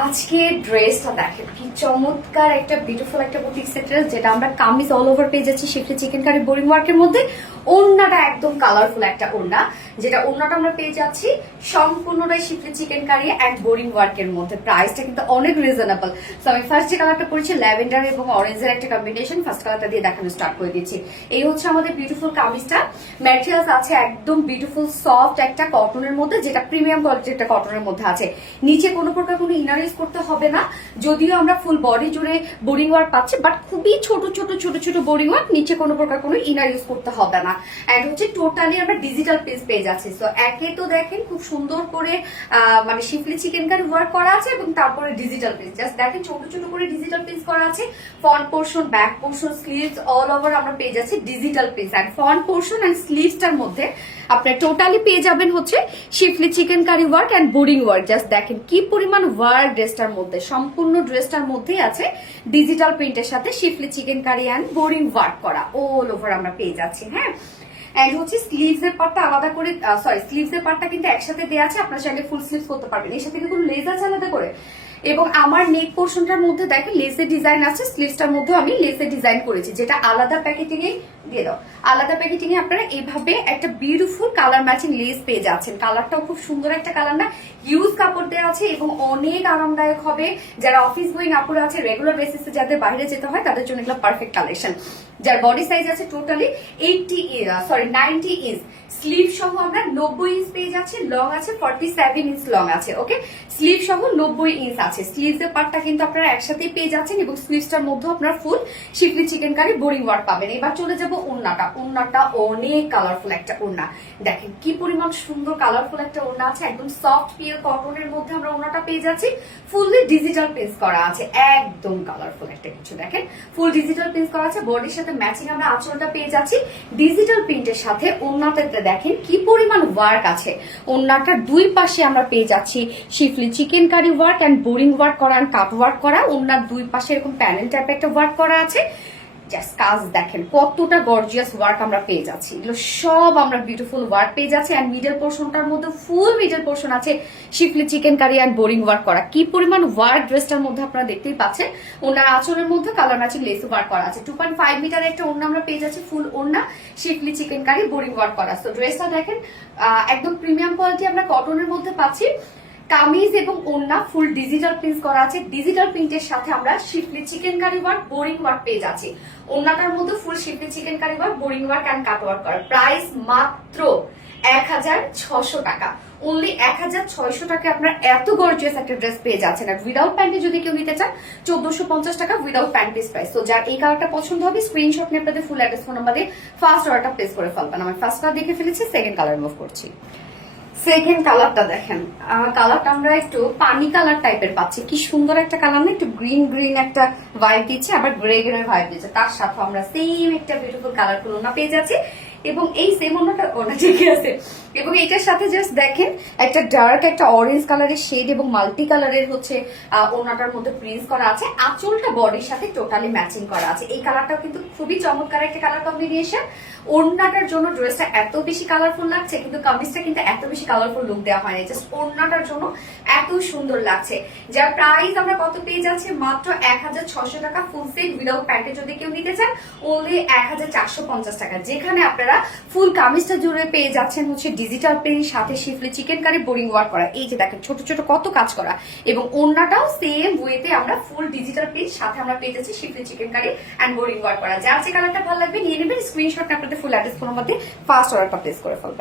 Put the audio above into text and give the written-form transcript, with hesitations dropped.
আজকে ড্রেসটা দেখেন কি চমৎকার একটা বিউটিফুল একটা বুটিক সেট ড্রেস, যেটা আমরা কামিজ অল ওভার পেয়ে যাচ্ছি শিফলি চিকেন কারি বোরিং ওয়ার্কের মধ্যে। ওড়নাটা একদম কালারফুল একটা ওড়না, যেটা ওড়নাটা আমরা পেয়ে যাচ্ছি সম্পূর্ণটাই শিফলি চিকেন কারি এন্ড বোরিং ওয়ার্কের মধ্যে। প্রাইসটা কিন্তু অনেক রিজনেবল। সো আমি ফার্স্ট যে কালারটা পরেছি ল্যাভেন্ডার এবং অরেঞ্জের একটা কম্বিনেশন, ফার্স্ট কালারটা দিয়ে দেখানো স্টার্ট করে দিচ্ছি। এই হচ্ছে আমাদের বিউটিফুল কামিজটা। ম্যাটেরিয়ালস আছে একদম বিউটিফুল সফট একটা কটনের মধ্যে, যেটা প্রিমিয়াম কোয়ালিটির একটা কটনের মধ্যে আছে। নিচে কোনো প্রকার কোনো ইনার ইউজ করতে হবে না, যদিও আমরা ফুল বডি জুড়ে বোরিং ওয়ার্ক পাচ্ছি, বাট খুবই ছোট ছোট ছোট ছোট বোরিং ওয়ার্ক, নিচে কোনো প্রকার কোনো ইনার ইউজ করতে হবে না। এন্ড হচ্ছে টোটালি আমরা ডিজিটাল পিস পেয়ে যাচ্ছি। সো একে তো দেখেন খুব সুন্দর করে মানে শিফলি চিকেন কারি ওয়ার্ক করা আছে, এবং তারপরে ডিজিটাল পিস জাস্ট দেখেন ছোট ছোট করে ডিজিটাল পিস করা আছে। Front portion, back portion, sleeves all over আমরা পেয়ে যাচ্ছি digital piece. And front portion and স্লিভসটার মধ্যে আপনার টোটালি পেয়ে যাবেন হচ্ছে schiffli chikankari work and boring work. Just দেখেন কি পরিমাণ ওয়ার্ক ড্রেসটার মধ্যে, সম্পূর্ণ ড্রেসটার মধ্যেই আছে ডিজিটাল প্রিন্টের সাথে schiffli chikankari and boring work করা অল ওভার আমরা পেয়ে যাচ্ছি। হ্যাঁ, এন্ড হচ্ছে স্লিভস এর পার্টটা আলাদা করে, স্লিভস এর পার্টটা কিন্তু একসাথে দেওয়া আছে, আপনার চাইলে ফুল স্লিভস করতে পারবেন। এর সাথে কিন্তু লেস আছে আলাদা করে, এবং আমার নেক পোর্শনটার মধ্যে দেখেন লেসের ডিজাইন আছে, স্লিভসটার মধ্যে আমি লেসের ডিজাইন করেছি, যেটা আলাদা প্যাকেটিং এ দিয়ে দাও। আলাদা প্যাকেটিং এ আপনারা এভাবে একটা বিউটিফুল কালার ম্যাচিং লেস পেয়ে যাচ্ছেন। কালারটাও খুব সুন্দর একটা কালার, না হিউজ কাপড় দেওয়া আছে এবং অনেক আরামদায়ক হবে। যারা অফিস গোয়িং আপুরা আছে, রেগুলার বেসিসে যাদের বাইরে যেতে হয়, তাদের জন্য এগুলো পারফেক্ট কালেকশন। যার বডি সাইজ আছে টোটালি 90 ইঞ্চ, স্লিভ সহ আমরা 90 ইঞ্চ পেয়ে যাচ্ছি, লং আছে 47 ইঞ্চ লং আছে। ওকে, স্লিভ সহ 90 ইঞ্চ আছে। স্লিভস এর পার্টটা কিন্তু আপনারা একসাথেই পেয়ে যাচ্ছেন, এবং স্লিভসটার মধ্যে আপনারা ফুল schiffli chicken curry boring work পাবেন। এবার চলে যাব ওড়নাটা। ওড়নাটা অনেক কালারফুল একটা ওড়না, দেখেন কি পরিমাণ সুন্দর কালারফুল একটা ওড়না আছে। একদম সফট পিওর কটনের মধ্যে আমরা ওড়নাটা পেয়ে যাচ্ছি, ফুললি ডিজিটাল প্রিন্ট করা আছে, একদম কালারফুল একটা কিছু। দেখেন ফুল ডিজিটাল প্রিন্ট করা আছে, বডির সাথে ম্যাচিং আমরা আঁচলটা পেয়ে যাচ্ছি ডিজিটাল প্রিন্টের সাথে। ওড়নাটাতে দেখেন কি পরিমাণ ওয়ার্ক আছে। ওড়নাটার দুই পাশে আমরা পেয়ে যাচ্ছি schiffli chikankari work and boring work করা এন্ড কাট ওয়ার্ক করা। ওড়নার দুই পাশে এরকম প্যানেল টাইপের একটা ওয়ার্ক করা আছে। জাস্ট কাজ দেখেন কতটা গর্জিয়াস ওয়ার্ক আমরা পেয়ে যাচ্ছি। এগুলো সব আমরা বিউটিফুল ওয়ার্ক পেয়ে যাচ্ছি। এন্ড মিডল পোর্শনটার মধ্যে ফুল মিডল পোর্শন আছে schiffli chikankari and boring work করা। কি পরিমাণ ওয়ার্ক ড্রেসটার মধ্যে আপনারা দেখতেই পাচ্ছেন। ওনার আঁচলের মধ্যে কালার ম্যাচিং লেস ওয়ার্ক করা আছে। 2.5 মিটার একটা ওড়না আমরা পেয়ে যাচ্ছি, ফুল ওড়না শিফলি চিকেন কারি বোরিং ওয়ার্ক করা। তো ড্রেসটা দেখেন একদম প্রিমিয়াম কোয়ালিটি আমরা কটনের মধ্যে পাচ্ছি। কামিজ এবং ওড়না ফুল ডিজিটাল প্রিন্ট করা আছে। ডিজিটাল প্রিন্টের সাথে আমরা schiffli chikankari work boring work পেয়ে যাচ্ছি। ওড়নাটার মধ্যে full schiffli chikankari work boring work and cut work করা। প্রাইস মাত্র 1600 টাকা। অনলি 1600 টাকা আপনার এত গর্জিয়াস একটা ড্রেস পেয়ে যাচ্ছেন। আর উইদাউট প্যান্টে যদি কেউ নিতে চান 1450 টাকা উইদাউট প্যান্ট পিস প্রাইস। তো যার এই কালারটা পছন্দ হবে স্ক্রিনশট নিয়ে আপনাদের ফুল অ্যাড্রেস ফোন নাম্বার দিয়ে ফার্স্ট অর্ডারটা প্লেস করে ফেলবেন। আমি ফার্স্ট কালার দেখে ফেলেছি, সেকেন্ড কালার মুভ করছি। সেকেন্ড কালারটা দেখেন, কালারটা আমরা একটু পানি কালার টাইপের পাচ্ছি। কি সুন্দর একটা কালার, না একটু গ্রিন গ্রিন একটা ভাইব দিচ্ছে, আবার গ্রে গ্রে ভাইব দিচ্ছে। তার সাথে আমরা সেম একটা বিউটিফুল কালারফুল ওড়না পেয়ে যাচ্ছি, এবং এই সেম ওড়নাটা ঠিকই আছে। এবং এটার সাথে জাস্ট দেখেন একটা ডার্ক একটা অরেঞ্জ কালারের শেড এবং মাল্টি কালারের হচ্ছে ওড়নাটার মধ্যে প্রিন্ট করা আছে। আঁচলটা বডির সাথে টোটালি ম্যাচিং করা আছে। এই কালারটাও কিন্তু খুবই চমৎকার একটা কালার কম্বিনেশন। ওড়নাটার জন্য ড্রেসটা এত বেশি কালারফুল লাগছে, কিন্তু কামিজটা কিন্তু এত বেশি কালারফুল লুক দেওয়া হয়নি, জাস্ট ওড়নাটার জন্য এত সুন্দর লাগছে। যার প্রাইস আমরা কত পেয়ে যাচ্ছি, মাত্র 1600 টাকা ফুল সেট উইদাউট প্যান্টে যদি কেউ নিতে চান অনলি 1450 টাকা। যেখানে আপনারা ফুল কামিজটা জুড়ে পেয়ে যাচ্ছেন হচ্ছে ডিজিটাল প্রিন্ট, সাথে schiffli chicken curry boring work করা। এই যে দেখেন ছোট ছোট কত কাজ করা, এবং ওড়নাটাও সেম ওয়েতে আমরা ফুল ডিজিটাল প্রিন্ট, সাথে আমরা পেয়ে যাচ্ছি schiffli chikankari and boring work করা। যার যে কালারটা ভালো লাগবে নিয়ে নেবেন, স্ক্রিনশট আপনাদের ফুল অ্যাড্রেস ফোন মধ্যে ফার্স্ট অর্ডারটা প্লেস করে ফেলবেন।